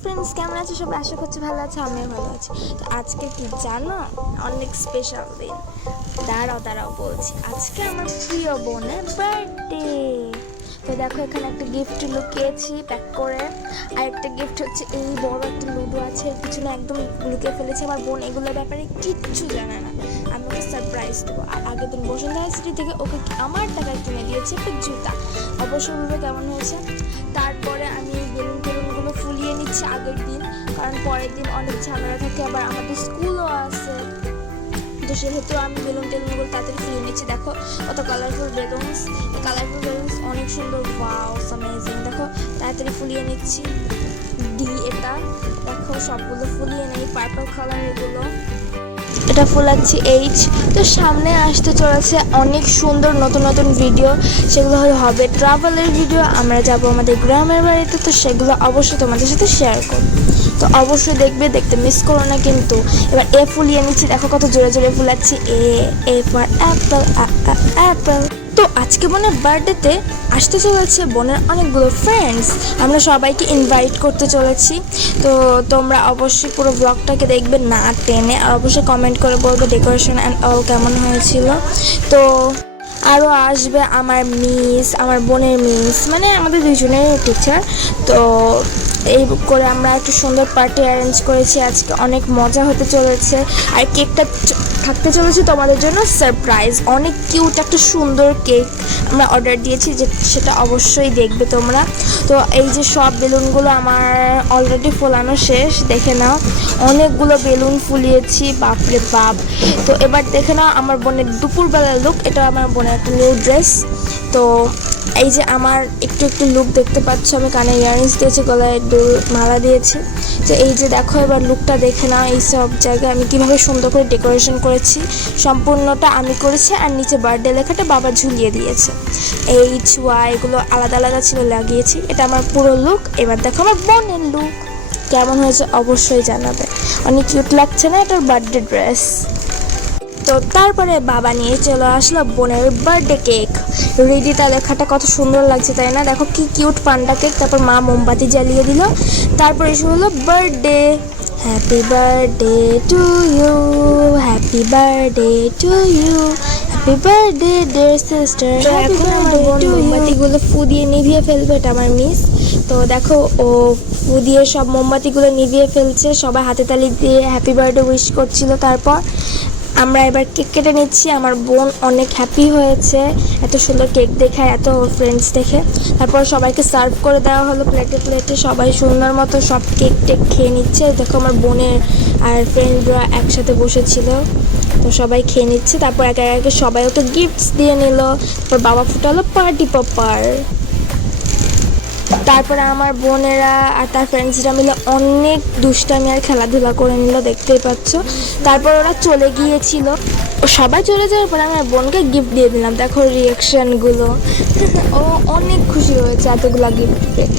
Friends, কেমন আছো সবাই? আশা করছি ভালো আছে, আমিও ভালো আছি। তো আজকে কি জানো, অনেক স্পেশাল দিন। দাঁড়াও বলছি, আজকে আমার প্রিয় বোনের বার্থডে। তো দেখো, এখানে একটা গিফট লুকিয়েছি প্যাক করে। আর একটা গিফট হচ্ছে এই বড় একটা লুডো আছে, এর পিছনে একদম লুকিয়ে ফেলেছে। আমার বোন এগুলোর ব্যাপারে কিচ্ছু জানে না, আমি ওকে সারপ্রাইজ দেবো। আর আগের দিন বসুন্ধরা সিটি থেকে ওকে আমার টাকায় কিনে দিয়েছি একটা জুতা। অবশ্যই বলবে কেমন হয়েছে। তারপরে আমি বেলুনগুলো ফুলিয়ে নিচ্ছি আগের দিন, কারণ পরের দিন অনেক ঝামেলা থাকে, আবার আমাদের স্কুলও আছে। তো সেহেতু আমি বেলুনগুলো তাড়াতাড়ি ফুলিয়ে নিচ্ছি। দেখো কত কালারফুল বেলুনস, অনেক সুন্দর, ওয়াও অ্যামেজিং। দেখো তাড়াতাড়ি ফুলিয়ে নিচ্ছি। এটা দেখো সবগুলো ফুলিয়ে নেই, পার্পল কালার এগুলো। এটা ফুলাচ্ছি এইচ। তো সামনে আসতে চলেছে অনেক সুন্দর নতুন নতুন ভিডিও, সেগুলো হবে ট্রাভেলের ভিডিও। আমরা যাব আমাদের গ্রামের বাড়িতে, তো সেগুলো অবশ্যই তোমাদের সাথে শেয়ার করব। তো অবশ্যই দেখতে মিস করো না কিন্তু। এবার এ ফুলিয়ে নিচ্ছি, দেখো কত জোরে জোরে ফুলাচ্ছি। A for apple, apple. তো আজকে বোনের বার্থডেতে আসতে চলেছে বোনের অনেকগুলো ফ্রেন্ডস, আমরা সবাইকে ইনভাইট করতে চলেছি। তো তোমরা অবশ্যই পুরো ব্লগটাকে দেখবে না টেনে, আর অবশ্যই কমেন্ট করে বলবে ডেকোরেশন অ্যান্ড অল কেমন হয়েছিল। তো আরও আসবে আমার মিস, আমার বোনের মিস, মানে আমাদের দুজনের টিচার। তো এই করে আমরা একটু সুন্দর পার্টি অ্যারেঞ্জ করেছি আজকে, অনেক মজা হতে চলেছে। আর কেকটা থাকতে চলেছে তোমাদের জন্য সারপ্রাইজ, অনেক কিউট একটা সুন্দর কেক আমরা অর্ডার দিয়েছি, যে সেটা অবশ্যই দেখবে তোমরা। তো এই যে সব বেলুনগুলো আমার অলরেডি ফোলানো শেষ, দেখে নাও অনেকগুলো বেলুন ফুলিয়েছি, বাপরে বাপ। তো এবার দেখে নাও আমার বোনের দুপুরবেলার লুক। এটা আমার বোনের একটা নিউ ড্রেস। তো এই যে আমার একটু লুক দেখতে পাচ্ছ, আমি কানে ইয়াররিংস দিয়েছি, গলায় দুল মালা দিয়েছি। তো এই যে দেখো, এবার লুকটা দেখে নাও। এই সব জায়গায় আমি কীভাবে সুন্দর করে ডেকোরেশন করেছি, সম্পূর্ণটা আমি করেছি। আর নিচে বার্থডে লেখাটা বাবা ঝুলিয়ে দিয়েছে। HY এগুলো আলাদা আলাদা ছিল, লাগিয়েছি। এটা আমার পুরো লুক। এবার দেখো আমার বোনের লুক কেমন হয়েছে অবশ্যই জানাবে। অনেক কিউট লাগছে না এটার বার্থডে ড্রেস? তো তারপরে বাবা নিয়ে চলে আসলো বোনের বার্থডে কেক। রেডিটা লেখাটা কত সুন্দর লাগছে, তাই না? দেখো কি কিউট পান্ডা কেক। তারপর মা মোমবাতি জ্বালিয়ে দিল। তারপর এসে হলো birthday. Happy birthday to you, happy birthday to you, happy birthday dear sister. এখন আমার বোন মোমবাতিগুলো ফু দিয়ে নিভিয়ে ফেলবে, এটা আমার মিস। তো দেখো ও ফু দিয়ে সব মোমবাতিগুলো নিভিয়ে ফেলছে, সবাই হাতে তালি দিয়ে হ্যাপি বার্থডে উইশ করছিল। তারপর আমরা এবার কেক কেটে নিচ্ছি। আমার বোন অনেক হ্যাপি হয়েছে এত সুন্দর কেক দেখে, এত ফ্রেন্ডস দেখে। তারপর সবাইকে সার্ভ করে দেওয়া হলো প্লেটে। সবাই সুন্দর মতো সব কেক টেক খেয়ে নিচ্ছে। দেখো আমার বোনের আর ফ্রেন্ডরা একসাথে বসেছিল, তো সবাই খেয়ে নিচ্ছে। তারপর একে সবাই ওকে গিফটস দিয়ে নিল। তারপর বাবা ফুটালো পার্টি পপার। তারপরে আমার বোনেরা আর তার ফ্রেন্ডসরা মিলে অনেক দুষ্টামি আর খেলাধুলা করে নিল, দেখতেই পাচ্ছ। তারপর ওরা চলে গিয়েছিল। সবাই চলে যাওয়ার পরে আমার বোনকে গিফট দিয়ে দিলাম। দেখো রিয়াকশানগুলো, ও অনেক খুশি হয়েছে এতগুলো গিফট পেয়ে।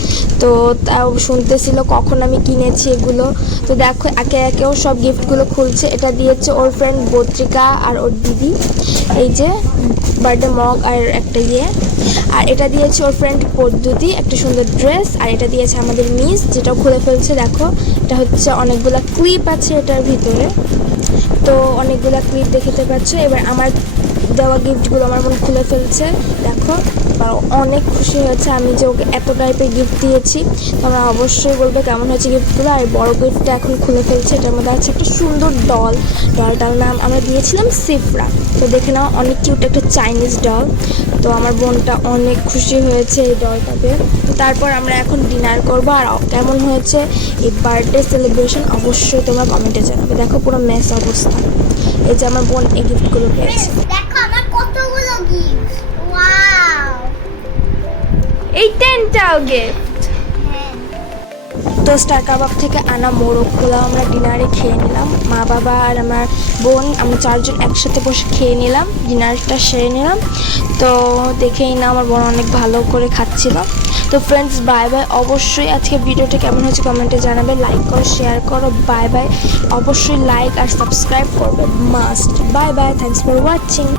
তো তাও শুনতেছিল কখন আমি কিনেছি এগুলো। তো দেখো একেও সব গিফটগুলো খুলছে। এটা দিয়েছে ওর ফ্রেন্ড বদ্রিকা আর ওর দিদি, এই যে বার্থডে মগ আর একটা আর এটা দিয়েছে ওর ফ্রেন্ড পদ্ধতি, একটা সুন্দর ড্রেস। আর এটা দিয়েছে আমাদের মিস, যেটাও খুলে ফেলছে। দেখো এটা হচ্ছে অনেকগুলো ক্লিপ আছে এটার ভিতরে, তো অনেকগুলো ক্লিপ দেখতে পাচ্ছ। এবার আমার দেওয়া গিফটগুলো আমার মন খুলে ফেলছে। দেখো অনেক খুশি হয়েছে আমি যে ওকে এত টাইপের গিফট দিয়েছি। তোমরা অবশ্যই বলবে কেমন হয়েছে গিফটগুলো। আর বড় গিফটটা এখন খুলে ফেলছে। এটার মধ্যে আছে একটা সুন্দর ডলটার নাম আমরা দিয়েছিলাম সিফরা। তো দেখে নাও অনেক কিউট একটা চাইনিজ ডল। তো আমার বোনটা অনেক খুশি হয়েছে এই ডলটাতে। তারপর আমরা এখন ডিনার করবো। আর কেমন হয়েছে এই বার্থডে সেলিব্রেশন অবশ্যই তোমরা কমেন্টে জানাবে। দেখো পুরো মেস অবস্থা। এই যে আমার বোন এই গিফটগুলো পেয়েছে, দেখো আমার কতগুলো গিফট, ওয়াও, এই 10টাও গিফট। তো স্টার কাবাব থেকে আনা মোরগগুলো আমরা ডিনারে খেয়ে নিলাম, মা বাবা আর আমার বোন, আমরা 4 জন একসাথে বসে খেয়ে নিলাম, ডিনারটা সেরে নিলাম। তো দেখেই না আমার বোন অনেক ভালো করে খাচ্ছিল। তো ফ্রেন্ডস বাই বাই। অবশ্যই আজকে ভিডিওটা কেমন হয়েছে কমেন্টে জানাবে, লাইক করো, শেয়ার করো। Bye bye. অবশ্যই লাইক আর সাবস্ক্রাইব করবে must. Bye bye, thanks for watching.